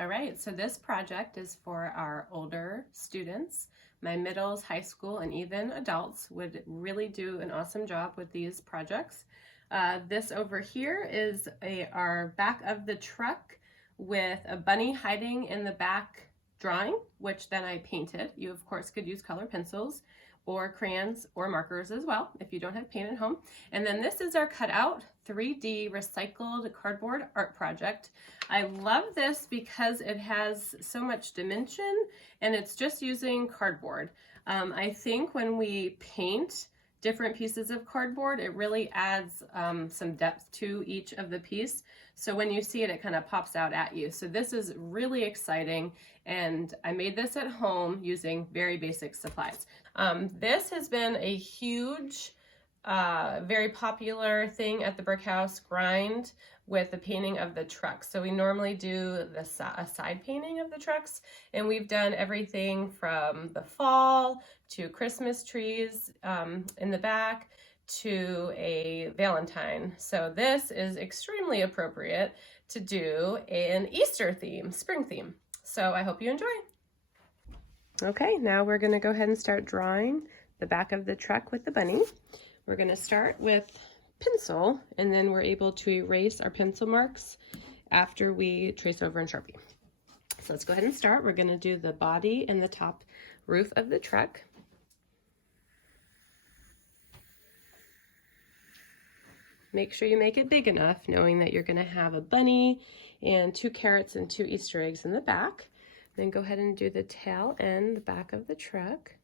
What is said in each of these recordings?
All right, so this project is for our older students. My middles, high school, and even adults would really do an awesome job with these projects. This over here is our back of the truck with a bunny hiding in the back drawing, which then I painted. You of course could use color pencils or crayons or markers as well if you don't have paint at home. And then this is our cutout 3D recycled cardboard art project. I love this because it has so much dimension and it's just using cardboard. I think when we paint different pieces of cardboard, it really adds some depth to each of the piece. So when you see it, it kind of pops out at you. So this is really exciting, and I made this at home using very basic supplies. This has been a huge, very popular thing at the Brick House, grind with the painting of the trucks. So we normally do a side painting of the trucks, and we've done everything from the fall to Christmas trees in the back to a Valentine. So this is extremely appropriate to do an Easter theme, spring theme. So I hope you enjoy. Okay, now we're gonna go ahead and start drawing the back of the truck with the bunny. We're gonna start with pencil, and then we're able to erase our pencil marks after we trace over in Sharpie. So let's go ahead and start. We're gonna do the body and the top roof of the truck. Make sure you make it big enough, knowing that you're gonna have a bunny and 2 carrots and 2 Easter eggs in the back. Then go ahead and do the tail end, the back of the truck.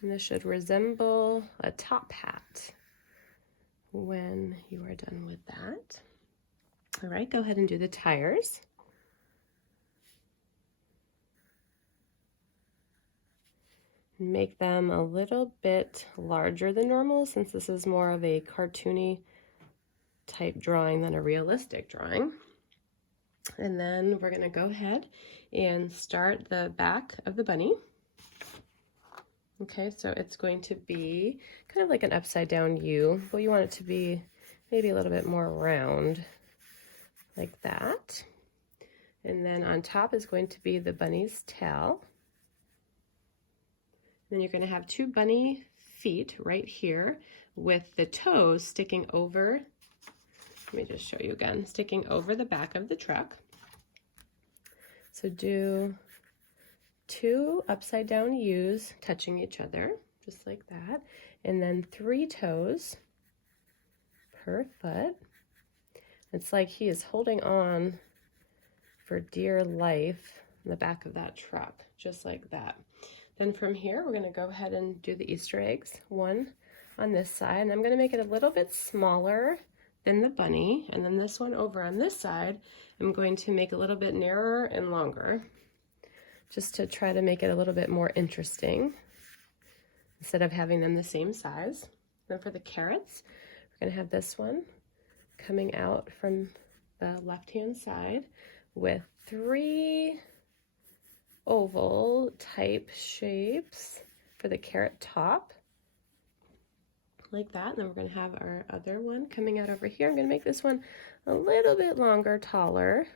And this should resemble a top hat when you are done with that. All right, go ahead and do the tires. Make them a little bit larger than normal, since this is more of a cartoony type drawing than a realistic drawing. And then we're gonna go ahead and start the back of the bunny. Okay, so it's going to be kind of like an upside down U, but you want it to be maybe a little bit more round, like that. And then on top is going to be the bunny's tail. Then you're going to have 2 bunny feet right here with the toes sticking over. Let me just show you again, sticking over the back of the truck. So do 2 upside down U's touching each other, just like that. And then 3 toes per foot. It's like he is holding on for dear life in the back of that truck, just like that. Then from here, we're gonna go ahead and do the Easter eggs, 1 on this side, and I'm gonna make it a little bit smaller than the bunny, and then this one over on this side, I'm going to make a little bit narrower and longer, just to try to make it a little bit more interesting, instead of having them the same size. Then for the carrots, we're gonna have this one coming out from the left-hand side with 3 oval type shapes for the carrot top, like that. And then we're going to have our other one coming out over here. I'm going to make this one a little bit longer, taller,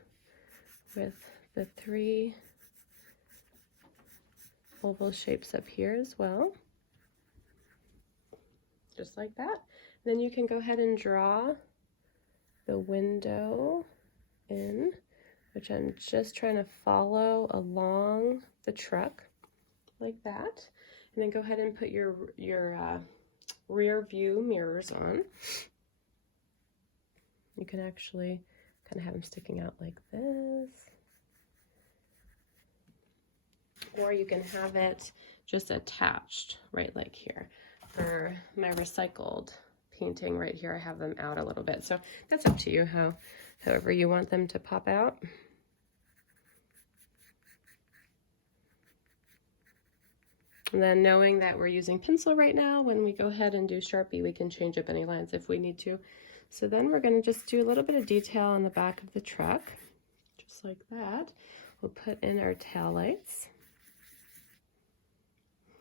with the 3 oval shapes up here as well, just like that. Then you can go ahead and draw the window in, which I'm just trying to follow along the truck, like that. And then go ahead and put your rear view mirrors on. You can actually kind of have them sticking out like this. Or you can have it just attached, right like here. For my recycled painting right here, I have them out a little bit. So that's up to you, however you want them to pop out. And then knowing that we're using pencil right now, when we go ahead and do Sharpie, we can change up any lines if we need to. So then we're going to just do a little bit of detail on the back of the truck, just like that. We'll put in our tail lights.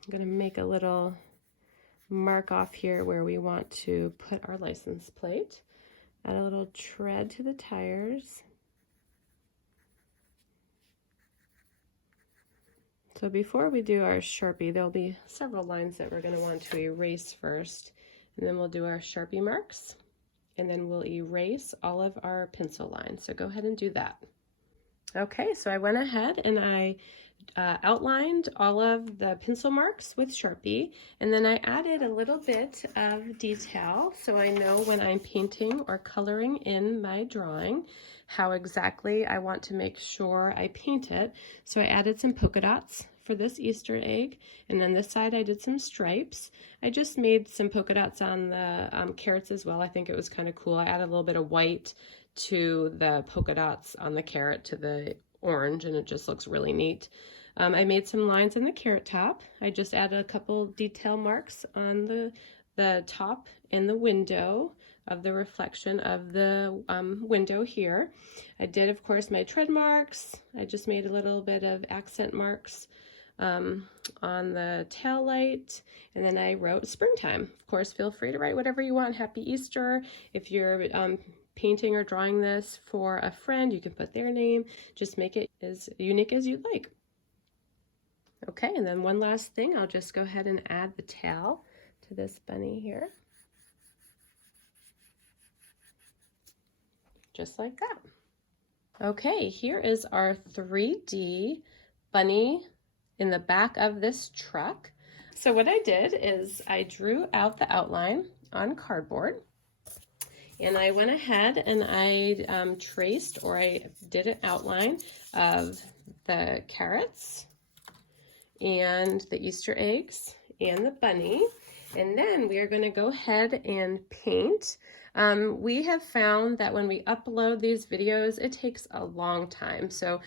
I'm going to make a little mark off here where we want to put our license plate. Add a little tread to the tires. So before we do our Sharpie, there'll be several lines that we're going to want to erase first, and then we'll do our Sharpie marks, and then we'll erase all of our pencil lines. So go ahead and do that. Okay, so I went ahead and I outlined all of the pencil marks with Sharpie, and then I added a little bit of detail so I know when I'm painting or coloring in my drawing how exactly I want to make sure I paint it. So I added some polka dots for this Easter egg, and then this side I did some stripes. I just made some polka dots on the carrots as well. I think it was kind of cool. I added a little bit of white to the polka dots on the carrot to the orange, and it just looks really neat. I made some lines in the carrot top. I just added a couple detail marks on the top and the window of the reflection of the window here. I did, of course, my tread marks. I just made a little bit of accent marks on the tail light, and then I wrote springtime. Of course, feel free to write whatever you want. Happy Easter. If you're painting or drawing this for a friend, you can put their name. Just make it as unique as you'd like. Okay, and then one last thing, I'll just go ahead and add the tail to this bunny here. Just like that. Okay, here is our 3D bunny in the back of this truck. So what I did is I drew out the outline on cardboard, and I went ahead and I traced, or I did an outline of the carrots and the Easter eggs and the bunny. And then we are going to go ahead and paint. We have found that when we upload these videos, it takes a long time. So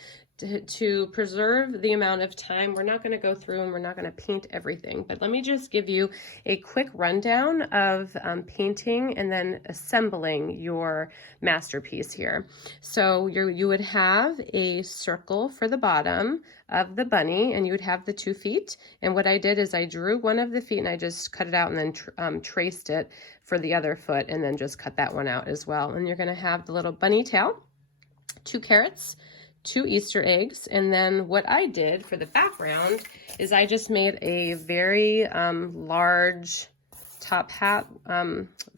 to preserve the amount of time, we're not going to go through and we're not going to paint everything. But let me just give you a quick rundown of painting and then assembling your masterpiece here. So you would have a circle for the bottom of the bunny, and you would have the 2 feet. And what I did is I drew one of the feet and I just cut it out and then traced it for the other foot, and then just cut that one out as well. And you're going to have the little bunny tail, 2 carrots, 2 Easter eggs, and then what I did for the background is I just made a very large top hat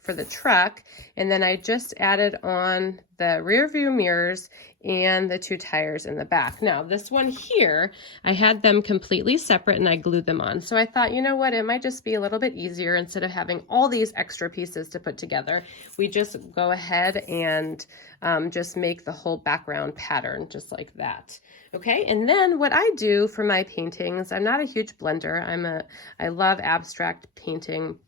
for the truck, and then I just added on the rear view mirrors and the 2 tires in the back. Now this one here, I had them completely separate and I glued them on. So I thought, you know what, it might just be a little bit easier instead of having all these extra pieces to put together. We just go ahead and just make the whole background pattern just like that. Okay, and then what I do for my paintings, I'm not a huge blender. I love abstract painting,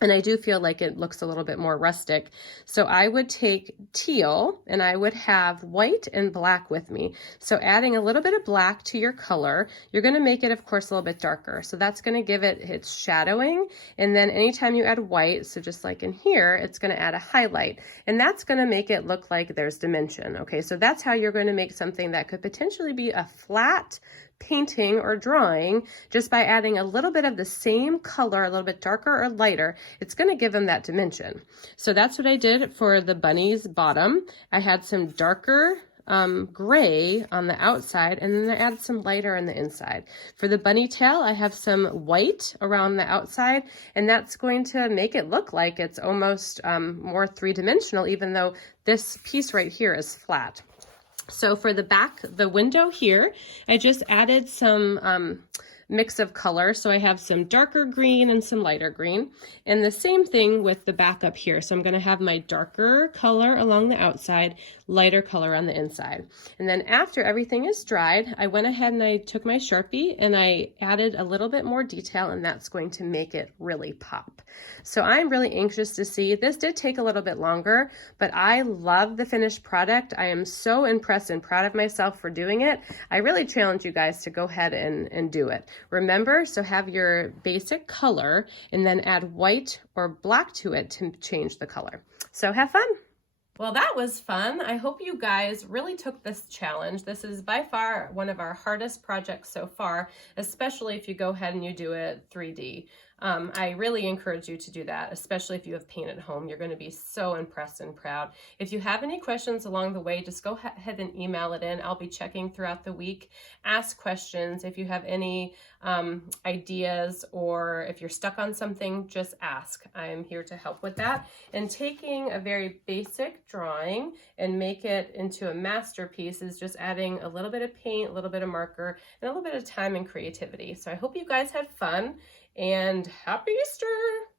and I do feel like it looks a little bit more rustic. So I would take teal and I would have white and black with me. So adding a little bit of black to your color, you're going to make it, of course, a little bit darker. So that's going to give it its shadowing. And then anytime you add white, so just like in here, it's going to add a highlight. And that's going to make it look like there's dimension. Okay, so that's how you're going to make something that could potentially be a flat painting or drawing just by adding a little bit of the same color, a little bit darker or lighter. It's going to give them that dimension. So that's what I did for the bunny's bottom. I had some darker gray on the outside, and then I added some lighter on the inside. For the bunny tail, I have some white around the outside, and that's going to make it look like it's almost more 3-dimensional, even though this piece right here is flat. So for the back, the window here, I just added some mix of color. So I have some darker green and some lighter green, and the same thing with the back up here. So I'm going to have my darker color along the outside, lighter color on the inside. And then after everything is dried, I went ahead and I took my Sharpie and I added a little bit more detail, and that's going to make it really pop. So I'm really anxious to see. This did take a little bit longer, but I love the finished product. I am so impressed and proud of myself for doing it. I really challenge you guys to go ahead and do it. Remember, so have your basic color and then add white or black to it to change the color. So have fun. Well, that was fun. I hope you guys really took this challenge. This is by far one of our hardest projects so far, especially if you go ahead and you do it 3D. I really encourage you to do that, especially if you have paint at home. You're going to be so impressed and proud. If you have any questions along the way, just go ahead and email it in. I'll be checking throughout the week. Ask questions. If you have any ideas, or if you're stuck on something, just ask. I'm here to help with that. And taking a very basic drawing and make it into a masterpiece is just adding a little bit of paint, a little bit of marker, and a little bit of time and creativity. So I hope you guys had fun, and happy Easter!